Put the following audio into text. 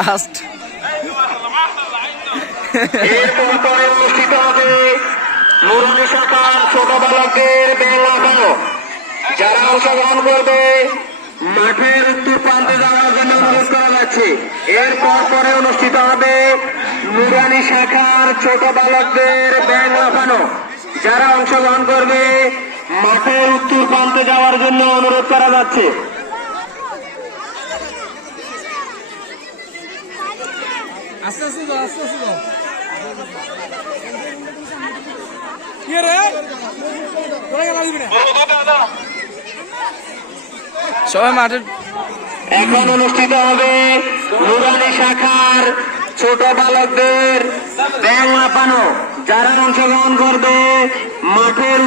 First এরপর পরে অনুষ্ঠিত হবে নুরানি শাখার ছোট বালকদের ব্যাং লাফানো। যারা অংশগ্রহণ করবে মাঠের উত্তর প্রান্তে যাওয়ার জন্য অনুরোধ করা যাচ্ছে। এরপর পরে অনুষ্ঠিত হবে নুরানি শাখার ছোট বালকদের ব্যাং লাফানো। যারা অংশগ্রহণ করবে মাঠের উত্তর প্রান্তে যাওয়ার জন্য অনুরোধ করা যাচ্ছে। আস্তে আস্তে যাও, আস্তে আস্তে যাও। সবাই মাঠের এখন অনুষ্ঠিত হবে নুরানি শাখার ছোট বালকদের ব্যাং লাফানো। যারা অংশগ্রহণ করবে মাঠের